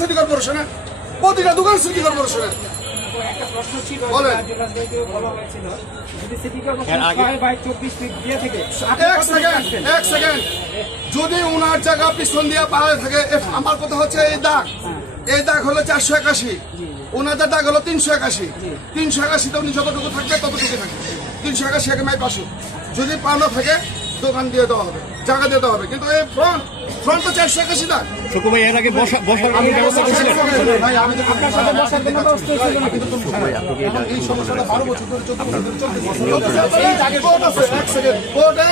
City কর্পোরেশনে প্রতিটা দোকান city কর্পোরেশনে যদি ওনার জায়গা পিছন দিয়ে পাহাড়ে থাকে, আমার কথা হচ্ছে এই দাগ হলো 481, ওনাদের দাগ হলো 381। 381তে উনি যতটুকু থাকবে ততটুকু থাকবে। 381 একেবারে পাশে যদি পাওনা থাকে দোকান দিয়ে দেওয়া হবে, জায়গা দিয়ে দেওয়া হবে। কিন্তু এই ফ্রন্ট তো 481 দাগ। ভাই এর আগে বসার ব্যবস্থা করছিলেন? এই সমস্যাটা 12 বছর ধরে 14 বছর চলছে। কোর্টে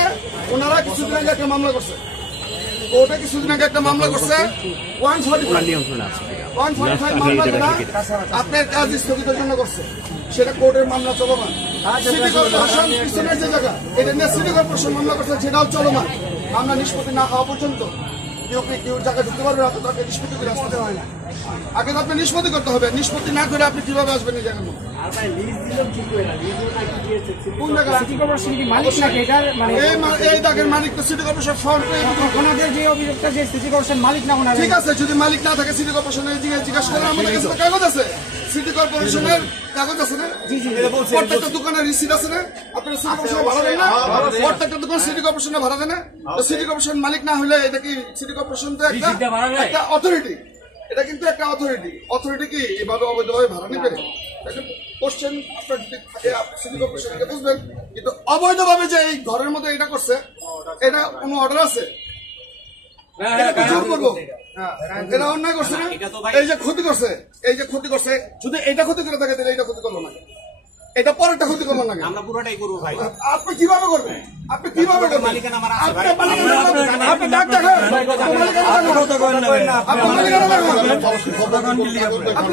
ওনারা কিছুদিন আগে একটা মামলা করছে, 145 মামলা আপনার কাজ স্থগিতের জন্য করছে, সেটা কোর্টের মামলা চলমান। সিটি কর্পোরেশন পিছনের যে জায়গা, এটা নিয়ে সিটি কর্পোরেশন মামলা করছে, সেটাও চলমান। মামলা নিষ্পত্তি না হওয়া পর্যন্ত কেউ জায়গা ঢুকতে পারবে না, তাকে নিষ্পত্তি করে আসতে হয় না। আগে তো আপনি নিষ্পত্তি করতে হবে, নিষ্পত্তি না করে আপনি কিভাবে আসবেন এই জায়গার মধ্যে? এই দাগের মালিক তো সিটি কর্পোরেশন ফ্রন্ট। ঠিক আছে, যদি মালিক না থাকে সিটি কর্পোরেশনের জিজ্ঞাসা করেন, আমাদের কাছে কাগজ আছে, সিটি কর্পোরেশনের কাগজ আছে না? প্রত্যেকটা দোকানের রিসিট আছে না? আপনারা সিটি কর্পোরেশন ভাড়া দেন না? প্রত্যেকটা দোকান সিটি কর্পোরেশনে ভাড়া দেন না? তো সিটি কর্পোরেশন মালিক না হলে এটা কি সিটি কর্পোরেশন তো একটা অথরিটি, এটা কিন্তু একটা অথরিটি কি এভাবে অবৈধভাবে ভাড়া নেবে? কোশ্চেন আপনার যদি থাকে আপনি সিটি কর্পোরেশনকে বুঝবেন। কিন্তু অবৈধভাবে যে এই ঘরের মধ্যে এটা করছে, এটা কোনো অর্ডার আছে? এটা অন্যায় করছে না? এই যে ক্ষতি করছে, যদি এটা ক্ষতি করে থাকে তাহলে এটা ক্ষতি করলো না, এটা পরেরটা ক্ষতি করলো না, আমরা পুরোটাই করবো ভাই। আপনি কিভাবে করবেন? আপনি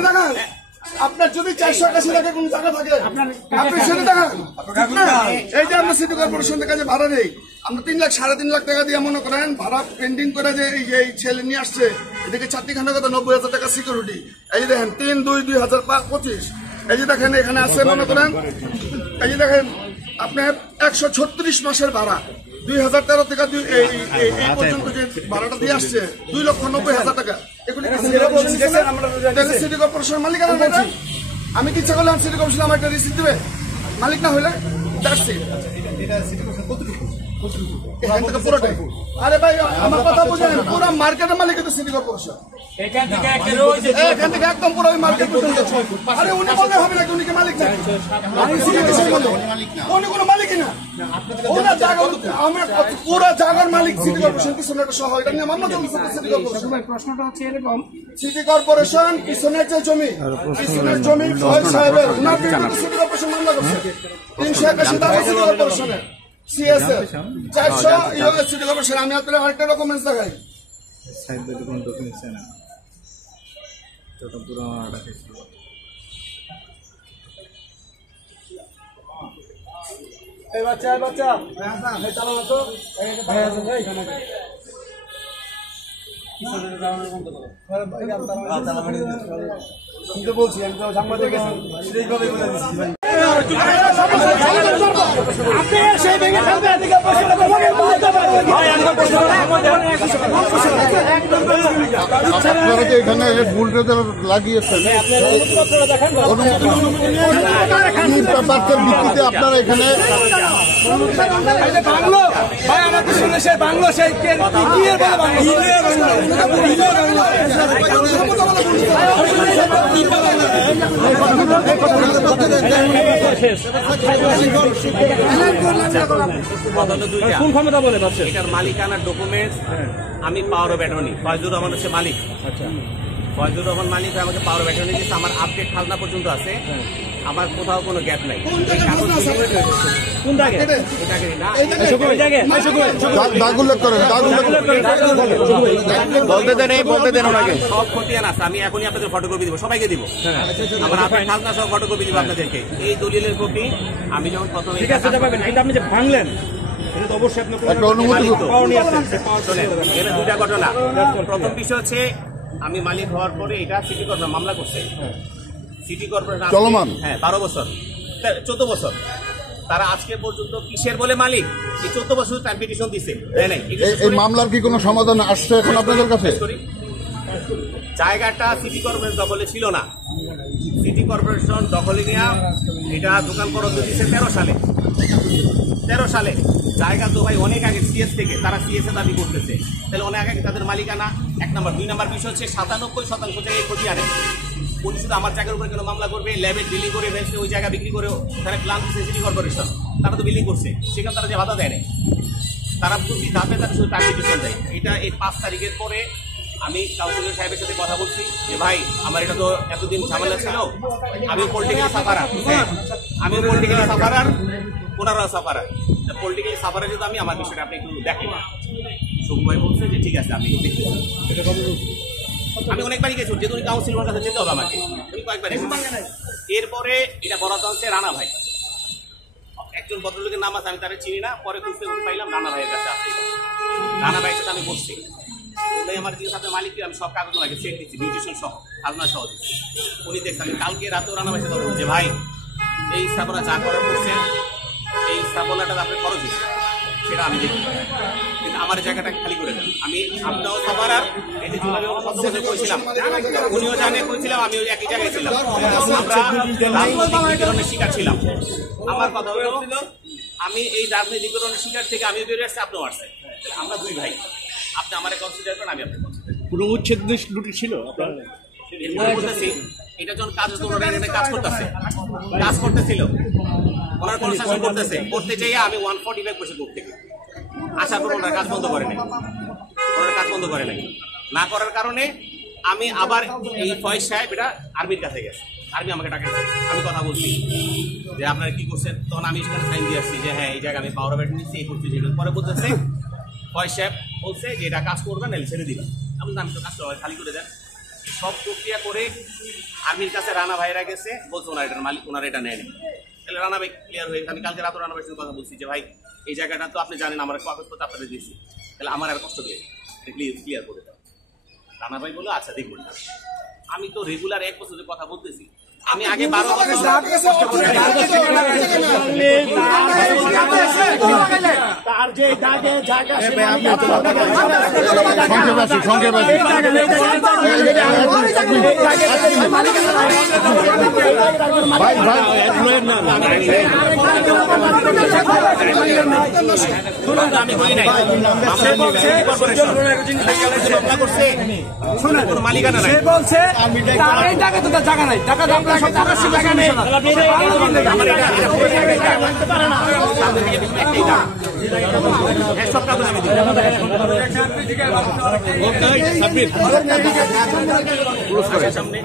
দেখান, আপনার যদি 481 টাকা কোন জায়গা থাকে আপনি সেটা দেখান। এই যে আমরা সিটি কর্পোরেশন থেকে যে ভাড়া নেই, আমরা 3 লাখ 3.5 লাখ টাকা দিয়ে মনে করেন ভাড়া পেন্ডিং করে যে এই ছেলে নিয়ে আসছে, এদিকে চারটিখানা কত 90,000 টাকা সিকিউরিটি। এই যে দেখেন 3-2-2025, এই যে দেখেন এখানে আছে মনে করেন, এই যে দেখেন আপনার 136 মাসের ভাড়া 2013 থেকে এই পর্যন্ত যে ভাড়াটা দিয়ে আসছে 2,90,000 টাকা। এগুলি সিটি কর্পোরেশন মালিকানা। আমি কি ইচ্ছা করলাম সিটি কর্পোরেশন আমার একটা রিসিট দেবে? মালিক না হলে পুরোটাই। আরে ভাই আমার কথা বুঝেন, পুরো মার্কেটের মালিক তো সিটি কর্পোরেশন, এখান থেকে একদম পুরো মার্কেট পর্যন্ত। আরে উনি বললে হবে নাকি? উনি কি মালিক না? উনি কোনো মালিকই না, আমরা পুরো জায়গার মালিক সিটি কর্পোরেশন। পিছনে একটা শহর, এটা নিয়ে মামলা চলছে সিটি কর্পোরেশন। প্রশ্নটা হচ্ছে এরকম, সিটি কর্পোরেশন পিছনের যে জমি, ফয়েজ সাহেবের ওনার বিরুদ্ধে সিটি কর্পোরেশন মামলা করছে 381 টাকা সিটি কর্পোরেশনের সিএসএ 400 সিটি কর্পোরেশন। আমি আপনার আরেকটা ডকুমেন্টস দেখাই। বাচ্চা চালানো তো বলছি, আমি তো সাংবাদিক সেইভাবে বলে দিচ্ছি ভাই। আপনারা যে এখানে বুলডোজার লাগিয়েছেন, ভিত্তিতে আপনারা এখানে কোন ক্ষমতা বলে এটার মালিকানার ডকুমেন্টস আমি power of attorney, Foyzur Rahman হচ্ছে মালিক। ফয়জুর রহমান মালিক আমাকে পাওয়ার অফ অ্যাটর্নি দিচ্ছে, আমার আপডেট খাজনা পর্যন্ত আছে। আমার কোথাও কোনো গ্যাপ নাই। কোন জায়গায় ঘটনা আছে? কোন দাগে? এটা- এটা কি না? এই জায়গায়- ওই জায়গায়? দাগ উল্লেখ করেন, দাগ উল্লেখ করেন। বলতে দেন, এই বলতে দেন ওনাকে। সব খতিয়ান আছে, আমি এখনই আপনাদের ফটোকপি দিব, সবাইকে দিব। আমার আপনার খাজনা সহ ফটোকপি দিব আপনাদেরকে। এই দলিলের কপি আমি যখন প্রথমে ঠিক আছে, সেটা পাবেন। এটা আপনি যে ভাঙলেন, এটা তো অবশ্যই আপনি একটা অনুমতি পাওয়া নিয়ে আসছেন। সে পাওয়া শোনেন, এর দুইটা ঘটনা। প্রথম বিষয় হচ্ছে আমি মালিক হওয়ার পরে এটা সিটি কর্পোরেশন মামলা করছে। সিটি কর্পোরেশন চলমান। হ্যাঁ 12 বছর 14 বছর তারা আজকে পর্যন্ত কিসের বলে মালিক এই 14 বছর টাইম পিটিশন দিছে, তাই নাই? এই মামলার কি কোনো সমাধান আসছে এখন আপনাদের কাছে? জায়গাটা সিটি কর্পোরেশন দখলে ছিল না। সিটি কর্পোরেশন দখলে নেওয়া এটা দোকান বরাদ্দ দিয়েছে 13 সালে। জায়গা তো ভাই অনেক আগে সিএস থেকে, তারা সিএস এ দাবি করতেছে, তাহলে অনেক আগে তাদের মালিকানা। 1 নম্বর। 2 নম্বর বিষয় হচ্ছে 97% জায়গায় ক্ষতি আনে। উনি শুধু আমার জায়গার উপরে কেন মামলা করবে? ল্যাবে ডিলিং করে ফেলছে, ওই জায়গা বিক্রি করে তারা প্ল্যান দিচ্ছে সিটি কর্পোরেশন, তারা তো বিল্ডিং করছে, সেখানে তারা যে বাধা দেয় না, তারা প্রতি ধাপে তারা শুধু টার্গেটেশন দেয়। এটা এই 5 তারিখের পরে আমি কাউন্সিলর সাহেবের সাথে কথা বলছি যে ভাই আমার এটা তো এতদিন ঝামেলা ছিল, আমি পলিটিক্যালি সাফারার, আমি পলিটিক্যালি সাফারার, ওনারা সাফারার। পলিটিক্যালি সাফারার যদি আমি আমার বিষয়টা আপনি একটু দেখেন। শুভ ভাই বলছে যে ঠিক আছে আমি দেখতেছি। আমি অনেকবারই গেছি, যেহেতু উনি কাউন্সিলরের কাছে যেতে হবে আমাকে, উনি কয়েকবার এসেছেন। এরপরে এটা বরাদ্দ হচ্ছে রানা ভাই, একজন ভদ্রলোকের নাম আছে, আমি তারা চিনি না, পরে খুঁজতে পাইলাম রানা ভাইয়ের কাছে আছে। রানা ভাইয়ের সাথে আমি বসছি, উনি আমার যে সাথে মালিককে আমি সব কাগজ লাগে চেক দিচ্ছি, নিউট্রিশন সহ, খাজনা সহ দিচ্ছি। উনি দেখছেন আমি কালকে রাতেও রানা ভাইয়ের সাথে বলছি যে ভাই এই স্থাপনা যা করা করছেন এই স্থাপনাটা আপনার খরচ হচ্ছে সেটা আমি দেখি, কিন্তু আমার জায়গাটা খালি করে দেন। আমি আপনাও সবার আর এই যে জুলাই করেছিলাম, উনিও জানে করেছিলাম, আমি ওই একই জায়গায় ছিলাম, আমরা রাজনৈতিকরণের শিকার ছিলাম। আমার কথা হলো আমি এই রাজনৈতিকরণের শিকার থেকে আমি বেরিয়ে আসছি, আপনিও আসছেন, আমরা দুই ভাই। আপনি আমার কনসিডার করেন, আমি আপনার কনসিডার করি। পুরো উচ্ছেদ দুটি ছিল আপনার। বলতেছি এটা যখন কাজ কাজ করতেছিল, ওনার কনস্ট্রাকশন করতে চাইয়া আমি 145 বসে করতে গেছি। আসার পর ওনার কাজ বন্ধ করে নাই, না করার কারণে আমি আবার এই ফয়েজ সাহেব এটা আর্মির কাছে গেছে, আর্মি আমাকে টাকা দিয়েছে। আমি কথা বলছি যে আপনারা কি করছেন, তখন আমি সেখানে সাইন দিয়ে আসছি যে হ্যাঁ এই জায়গায় আমি পাওয়ার ব্যাট নিচ্ছি, এই করছি। পরে বলতেছে ফয়েজ সাহেব বলছে যে এটা কাজ করবেন নাহলে ছেড়ে দিবেন। আমি তো কাজটা খালি করে দেন। সব প্রক্রিয়া করে আর্মির কাছে রানা ভাইরা গেছে, বলছে ওনার এটার মালিক, ওনারা এটা নেয়নি। তাহলে রানা ভাই ক্লিয়ার হয়ে, আমি কালকে রাতে রানা ভাইয়ের সাথে কথা বলছি যে ভাই এই জায়গাটা তো আপনি জানেন আমার কাগজপত্র আপনাদের দিয়েছি, তাহলে আমার আর কষ্ট দিয়ে ক্লিয়ার করে দাও। রানা ভাই বললো আচ্ছা দেখুন। আমি তো রেগুলার 1 বছর ধরে কথা বলতেছি, আমি আগে 12 বছর সংক্ষেপে ভাই ভাই আমি বলি নাই মামলা করছে, কোনো মালিকানা নাই। বলছে এই জায়গা তো জায়গা নাই, জায়গা জায়গা নেই। সব কাগজ আমি দিই। সামনে